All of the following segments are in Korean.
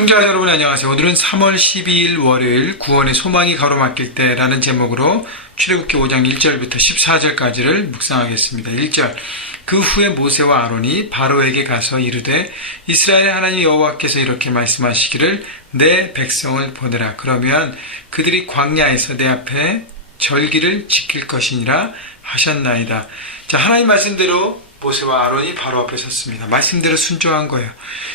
형제가 여러분 안녕하세요. 오늘은 3월 12일 월요일 구원의 소망이 가로막힐 때라는 제목으로 출애굽기 5장 1절부터 14절까지를 묵상하겠습니다. 1절 그 후에 모세와 아론이 바로에게 가서 이르되 이스라엘의 하나님 여호와께서 이렇게 말씀하시기를 내 백성을 보내라. 그러면 그들이 광야에서 내 앞에 절기를 지킬 것이니라 하셨나이다. 자, 하나님 말씀대로 모세와 아론이 바로 앞에 섰습니다. 말씀대로 순종한 거예요.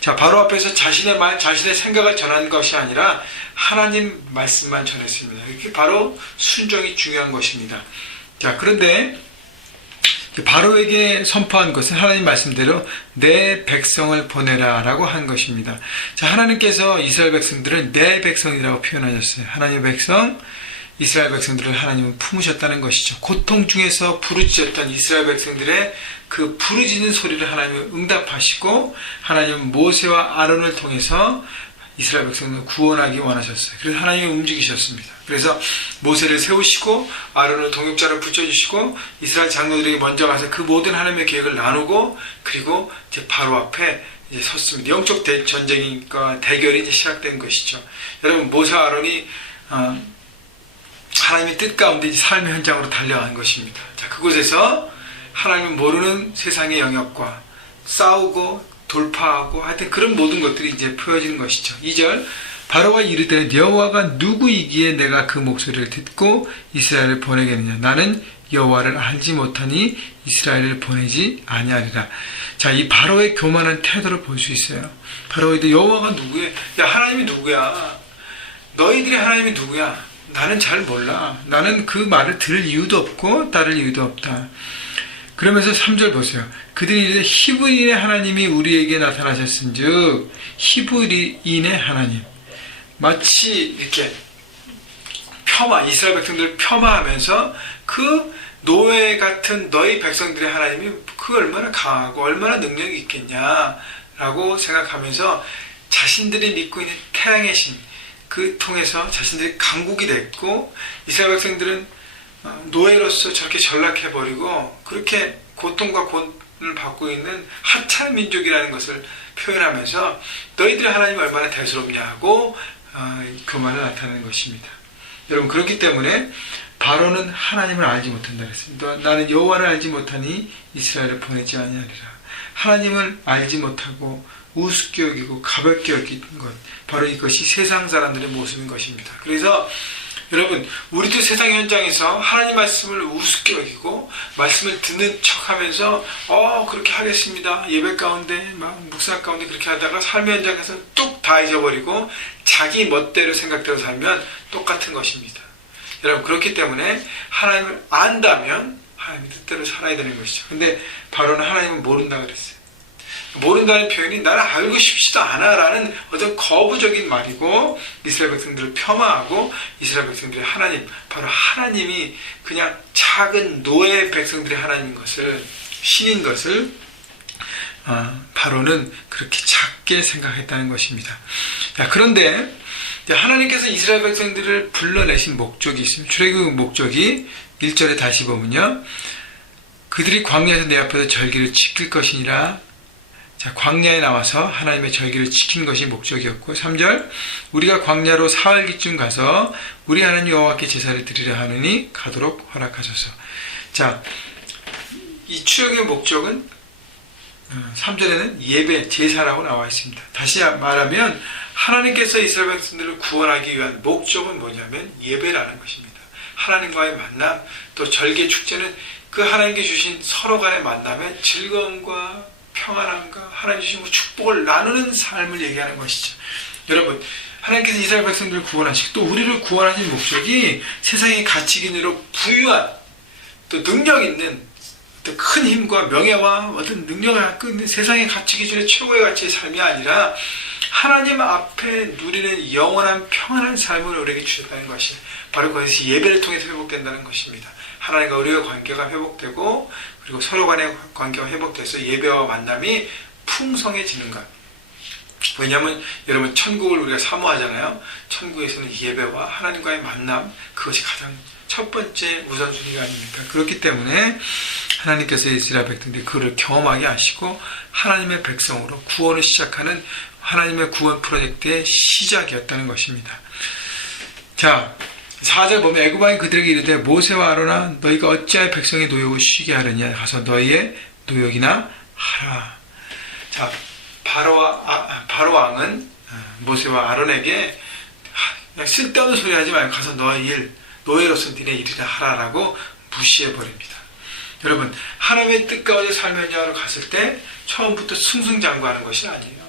자, 바로 앞에서 자신의 말, 자신의 생각을 전한 것이 아니라 하나님 말씀만 전했습니다. 이렇게 바로 순종이 중요한 것입니다. 자, 그런데 바로에게 선포한 것은 하나님 말씀대로 내 백성을 보내라 라고 한 것입니다. 자, 하나님께서 이스라엘 백성들을 내 백성이라고 표현하셨어요. 하나님의 백성, 이스라엘 백성들을 하나님은 품으셨다는 것이죠. 고통 중에서 부르짖었던 이스라엘 백성들의 그 부르짖는 소리를 하나님은 응답하시고 하나님은 모세와 아론을 통해서 이스라엘 백성을 구원하기 원하셨어요. 그래서 하나님이 움직이셨습니다. 그래서 모세를 세우시고 아론을 동역자로 붙여주시고 이스라엘 장로들에게 먼저 가서 그 모든 하나님의 계획을 나누고 그리고 이제 바로 앞에 이제 섰습니다. 영적 전쟁과 대결이 이제 시작된 것이죠. 여러분, 모세와 아론이 하나님의 뜻 가운데 삶의 현장으로 달려간 것입니다. 자, 그곳에서 하나님은 모르는 세상의 영역과 싸우고 돌파하고 하여튼 그런 모든 것들이 이제 보여지는 것이죠. 2절 바로가 이르되 여호와가 누구이기에 내가 그 목소리를 듣고 이스라엘을 보내겠느냐. 나는 여호와를 알지 못하니 이스라엘을 보내지 아니하리라. 자, 이 바로의 교만한 태도를 볼 수 있어요. 바로에도 여호와가 누구야? 야, 하나님이 누구야? 너희들의 하나님이 누구야? 나는 잘 몰라. 나는 그 말을 들을 이유도 없고 따를 이유도 없다. 그러면서 3절 보세요. 그들이 이르되 히브리인의 하나님이 우리에게 나타나셨은즉 히브리인의 하나님. 마치 이렇게 이스라엘 백성들을 폄하하면서 그 노예 같은 너희 백성들의 하나님이 그 얼마나 강하고 얼마나 능력이 있겠냐라고 생각하면서 자신들이 믿고 있는 태양의 신 그 통해서 자신들이 강국이 됐고 이스라엘 백성들은 노예로서 저렇게 전락해버리고 그렇게 고통과 고난을 받고 있는 하찮은 민족이라는 것을 표현하면서 너희들의 하나님이 얼마나 대수롭냐고 교만을 나타내는 것입니다. 여러분, 그렇기 때문에 바로는 하나님을 알지 못한다 그랬습니다. 나는 여호와를 알지 못하니 이스라엘을 보내지 아니하리라. 하나님을 알지 못하고 우습게 여기고 가볍게 여기는 것, 바로 이것이 세상 사람들의 모습인 것입니다. 그래서 여러분, 우리도 세상 현장에서 하나님 말씀을 우습게 여기고 말씀을 듣는 척하면서 그렇게 하겠습니다. 예배 가운데 막 묵상 가운데 그렇게 하다가 삶의 현장에서 뚝 다 잊어버리고 자기 멋대로 생각대로 살면 똑같은 것입니다. 여러분, 그렇기 때문에 하나님을 안다면 하나님의 뜻대로 살아야 되는 것이죠. 근데 바로는 하나님을 모른다 그랬어요. 모른다는 표현이 나는 알고 싶지도 않아 라는 어떤 거부적인 말이고 이스라엘 백성들을 폄하하고 이스라엘 백성들의 하나님, 바로 하나님이 그냥 작은 노예 백성들의 하나님인 것을, 신인 것을 바로는 그렇게 작게 생각했다는 것입니다. 자, 그런데 하나님께서 이스라엘 백성들을 불러내신 목적이 있습니다. 출애굽 목적이 1절에 다시 보면요, 그들이 광야에서 내 앞에서 절기를 지킬 것이니라. 자, 광야에 나와서 하나님의 절기를 지키는 것이 목적이었고, 3절 우리가 광야로 사흘기쯤 가서 우리 하나님 여호와께 제사를 드리려 하느니 가도록 허락하소서. 자, 이 출애굽의 목적은 3절에는 예배, 제사라고 나와 있습니다. 다시 말하면 하나님께서 이스라엘 백성들을 구원하기 위한 목적은 뭐냐면 예배라는 것입니다. 하나님과의 만남, 또 절기 축제는 그 하나님께 주신 서로 간의 만남의 즐거움과 평안함과 하나님 주신 축복을 나누는 삶을 얘기하는 것이죠. 여러분, 하나님께서 이스라엘 백성들을 구원하시고 또 우리를 구원하신 목적이 세상의 가치 기준으로 부유한 또 능력 있는 또 큰 힘과 명예와 어떤 능력을 갖고 있는 세상의 가치 기준의 최고의 가치의 삶이 아니라 하나님 앞에 누리는 영원한 평안한 삶을 우리에게 주셨다는 것이 바로 그것이 예배를 통해서 회복된다는 것입니다. 하나님과 우리의 관계가 회복되고 그리고 서로 간의 관계가 회복돼서 예배와 만남이 풍성해지는 것. 왜냐하면 여러분, 천국을 우리가 사모하잖아요. 천국에서는 예배와 하나님과의 만남, 그것이 가장 첫 번째 우선순위가 아닙니까? 그렇기 때문에 하나님께서 이스라엘 백성들이 그를 경험하게 하시고 하나님의 백성으로 구원을 시작하는 하나님의 구원 프로젝트의 시작이었다는 것입니다. 자, 4절 보면 애굽 왕이 그들에게 이르되 모세와 아론아 너희가 어찌하여 백성의 노역을 쉬게 하느냐 가서 너희의 노역이나 하라. 자, 바로 왕은 모세와 아론에게 그냥 쓸데없는 소리 하지 말고 가서 너의 일, 노예로서 니네 일이라 하라라고 무시해버립니다. 여러분, 하나님의 뜻 가운데 삶의 현장으로 갔을 때 처음부터 승승장구하는 것이 아니에요.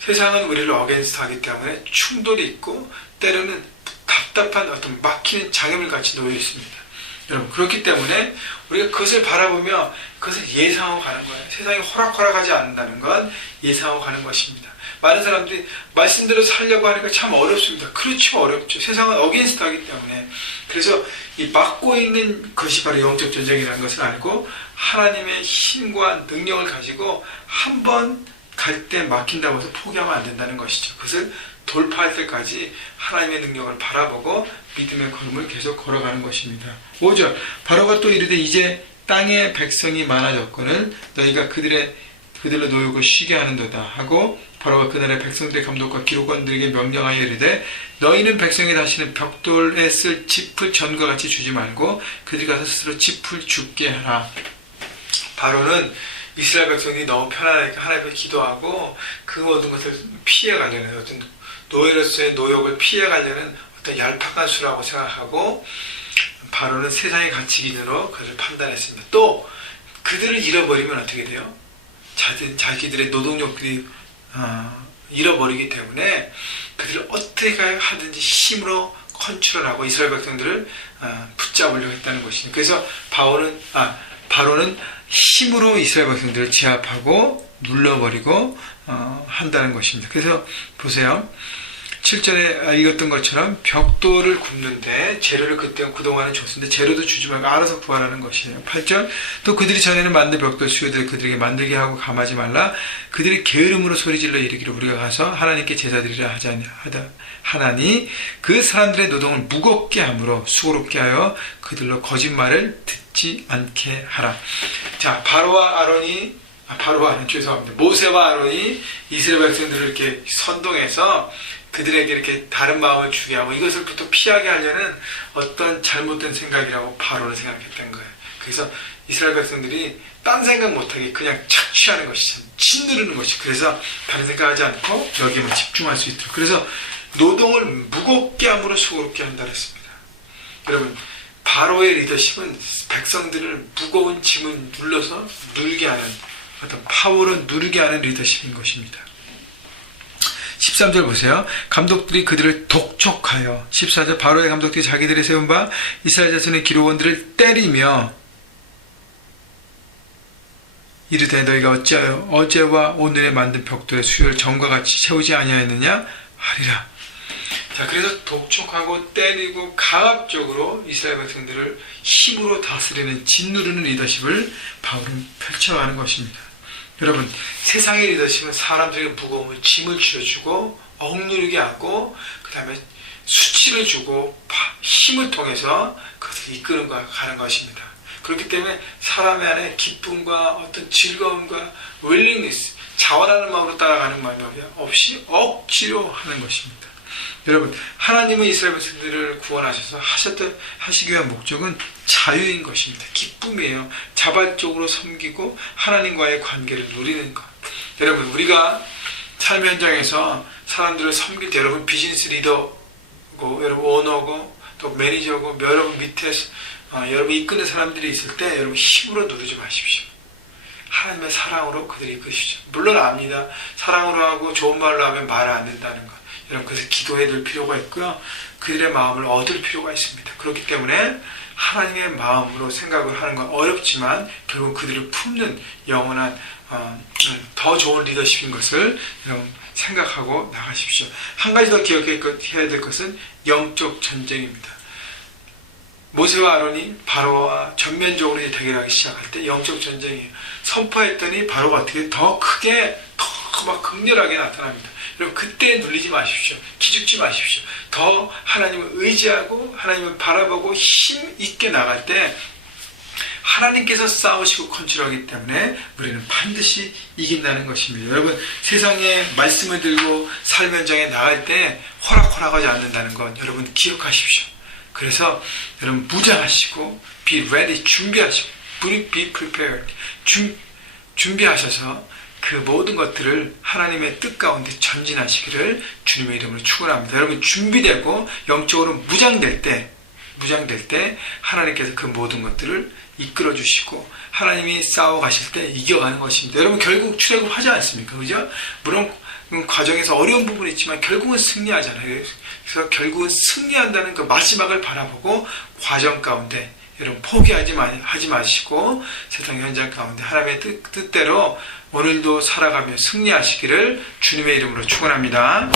세상은 우리를 어게인스트 하기 때문에 충돌이 있고 때로는 답답한 어떤 막히는 장애물 같이 놓여 있습니다. 여러분, 그렇기 때문에 우리가 그것을 바라보며 그것을 예상하고 가는 거예요. 세상이 호락호락하지 않는다는 건 예상하고 가는 것입니다. 많은 사람들이 말씀대로 살려고 하니까 참 어렵습니다. 그렇죠, 어렵죠. 세상은 어게인스트 하기 때문에. 그래서 이 막고 있는 것이 바로 영적 전쟁이라는 것을 알고 하나님의 힘과 능력을 가지고 한 번 갈 때 막힌다고 해서 포기하면 안 된다는 것이죠. 그것을 돌파할 때까지 하나님의 능력을 바라보고 믿음의 걸음을 계속 걸어가는 것입니다. 5절, 바로가 또 이르되 이제 땅의 백성이 많아졌거늘 너희가 그들의 노역을 쉬게 하는도다 하고 바로가 그날의 백성들의 감독과 기록관들에게 명령하여 이르되 너희는 백성이 다시는 벽돌에 쓸 짚을 전과 같이 주지 말고 그들이 가서 스스로 짚을 줍게 하라. 바로는 이스라엘 백성이 너무 편안하게 하나님께 기도하고 그 모든 것을 피해가려는 어떤 노예로서의 노역을 피해가려는 어떤 얄팍한 수라고 생각하고 바로는 세상의 가치 기준으로 그것을 판단했습니다. 또 그들을 잃어버리면 어떻게 돼요? 자기들의 노동력들이 잃어버리기 때문에 그들을 어떻게 하든지 힘으로 컨트롤하고 이스라엘 백성들을 붙잡으려고 했다는 것이죠. 그래서 바로는 힘으로 이스라엘 백성들을 제압하고 눌러버리고 한다는 것입니다. 그래서 보세요. 7절에 읽었던 것처럼 벽돌을 굽는데 재료를 그동안은 줬는데 재료도 주지 말고 알아서 구하라는 것이에요. 8절, 또 그들이 전에는 만든 벽돌 수요들을 그들에게 만들게 하고 감하지 말라. 그들이 게으름으로 소리질러 이르기를 우리가 가서 하나님께 제사드리라 하나니 그 사람들의 노동을 무겁게 함으로 수고롭게 하여 그들로 거짓말을 듣지 않게 하라. 자, 모세와 아론이 이스라엘 백성들을 이렇게 선동해서 그들에게 이렇게 다른 마음을 주게 하고 이것을부터 피하게 하려는 어떤 잘못된 생각이라고 바로는 생각했던 거예요. 그래서 이스라엘 백성들이 딴 생각 못하게 그냥 착취하는 것이 짓누르는 것이 그래서 다른 생각하지 않고 여기에만 집중할 수 있도록 그래서 노동을 무겁게 함으로 수고롭게 한다 그랬습니다. 여러분, 바로의 리더십은 백성들을 무거운 짐을 눌러서 누르게 하는 어떤 파워로 누르게 하는 리더십인 것입니다. 13절 보세요. 감독들이 그들을 독촉하여 14절 바로의 감독들이 자기들이 세운 바 이스라엘 자손의 기록원들을 때리며 이르되 너희가 어찌하여 어제와 오늘에 만든 벽돌의 수요를 전과 같이 채우지 아니하였느냐 하리라. 자, 그래서 독촉하고 때리고 강압적으로 이스라엘 백성들을 힘으로 다스리는 짓누르는 리더십을 바울은 펼쳐가는 것입니다. 여러분, 세상의 리더십은 사람들에게 무거움을 짐을 쥐어주고 억누르게 하고 그 다음에 수치를 주고 힘을 통해서 그것을 이끄는 가는 것입니다. 그렇기 때문에 사람의 안에 기쁨과 어떤 즐거움과 윌링니스, 자원하는 마음으로 따라가는 마음이 없이 억지로 하는 것입니다. 여러분, 하나님은 이스라엘 백성들을 구원하셔서 하시기 위한 목적은 자유인 것입니다. 기쁨이에요. 자발적으로 섬기고 하나님과의 관계를 누리는 것. 여러분, 우리가 삶의 현장에서 사람들을 섬길 때 여러분 비즈니스 리더고 여러분 오너고 또 매니저고 여러분 밑에 여러분 이끄는 사람들이 있을 때 여러분 힘으로 누르지 마십시오. 하나님의 사랑으로 그들을 이끄십시오. 물론 압니다. 사랑으로 하고 좋은 말로 하면 말 안 된다는 것. 여러분, 그래서 기도해 둘 필요가 있고요. 그들의 마음을 얻을 필요가 있습니다. 그렇기 때문에 하나님의 마음으로 생각을 하는 건 어렵지만 결국 그들을 품는 영원한 더 좋은 리더십인 것을 여러분 생각하고 나가십시오. 한 가지 더 기억해야 될 것은 영적 전쟁입니다. 모세와 아론이 바로와 전면적으로 대결하기 시작할 때 영적 전쟁이에요. 선포했더니 바로가 어떻게 더 크게 더 막 극렬하게 나타납니다. 여러분, 그때 눌리지 마십시오. 기죽지 마십시오. 더 하나님을 의지하고 하나님을 바라보고 힘 있게 나갈 때 하나님께서 싸우시고 컨트롤하기 때문에 우리는 반드시 이긴다는 것입니다. 여러분, 세상에 말씀을 들고 삶의 현장에 나갈 때 호락호락하지 않는다는 건 여러분 기억하십시오. 그래서 여러분 무장하시고 be ready, 준비하시고 be prepared, 준비하셔서 그 모든 것들을 하나님의 뜻 가운데 전진하시기를 주님의 이름으로 축원합니다. 여러분 준비되고 영적으로 무장될 때 하나님께서 그 모든 것들을 이끌어 주시고 하나님이 싸워 가실 때 이겨가는 것입니다. 여러분 결국 출애굽하지 않습니까? 그죠? 물론 과정에서 어려운 부분이 있지만 결국은 승리하잖아요. 그래서 결국은 승리한다는 그 마지막을 바라보고 과정 가운데 여러분 포기하지 마시고 세상 현장 가운데 하나님의 뜻대로 오늘도 살아가며 승리하시기를 주님의 이름으로 축원합니다.